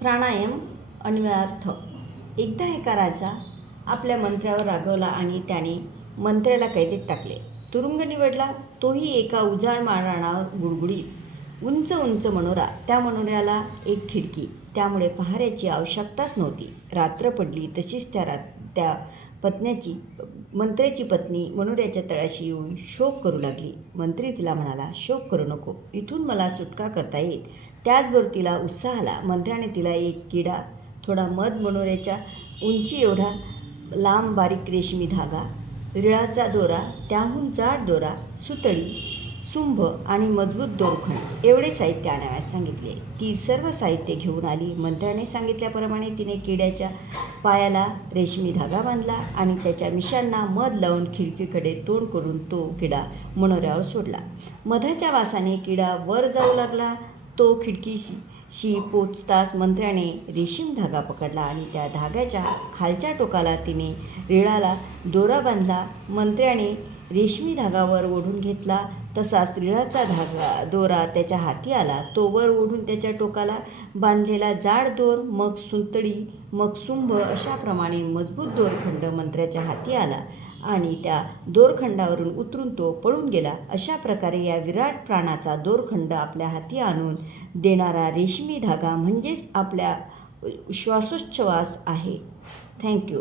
प्राणायाम अन्वयार्थ. एकदा एका राजा आपल्या मंत्र्यावर रागवला आणि त्याने मंत्र्याला कैदेत टाकले. तुरुंग निवडला, तोही एका उजाड माळरानावर गुडगुडीत उंच उंच मनोरा, त्या मनोऱ्याला एक खिडकी, त्यामुळे पहाऱ्याची आवश्यकताच नव्हती. रात्र पडली तशीच त्या मंत्र्याची पत्नी मनोऱ्याच्या तळाशी येऊन शोक करू लागली. मंत्री तिला म्हणाला, शोक करू नको, इथून मला सुटका करता येईल. त्याचबरोबर तिला उत्साह आला. मंत्र्याने तिला एक किडा, थोडा मध, मनोऱ्याच्या उंची एवढा लांब बारीक रेशमी धागा, रिळाचा दोरा, त्याहून जाड दोरा, सुतळी, सुंभ आणि मजबूत दोरखंड एवढे साहित्य आणावयास सांगितले. ती सर्व साहित्य घेऊन आली. मंत्र्याने सांगितल्याप्रमाणे तिने किड्याच्या पायाला रेशमी धागा बांधला आणि त्याच्या मिशांना मध लावून खिडकीकडे तोंड करून तो किडा मनोऱ्यावर सोडला. मधाच्या वासाने किडा वर जाऊ लागला. तो खिडकीशी पोचताच मंत्र्याने रेशीम धागा पकडला आणि त्या धाग्याच्या खालच्या टोकाला तिने रिळाला दोरा बांधला. मंत्र्याने रेशमी धागा वर ओढून घेतला, तसाच रिळाचा दोरा त्याच्या हाती आला. तो वर ओढून त्याच्या टोकाला बांधलेला जाड दोर, मग सुतळी, मग सुंभ, अशाप्रमाणे मजबूत दोरखंड मंत्र्याच्या हाती आला आणि त्या दोरखंडावरून उतरून तो पळून गेला. अशा प्रकारे या विराट प्राणाचा दोरखंड आपल्या हाती आणून देणारा रेशमी धागा म्हणजेच आपल्या श्वासोच्छवास आहे. थँक्यू.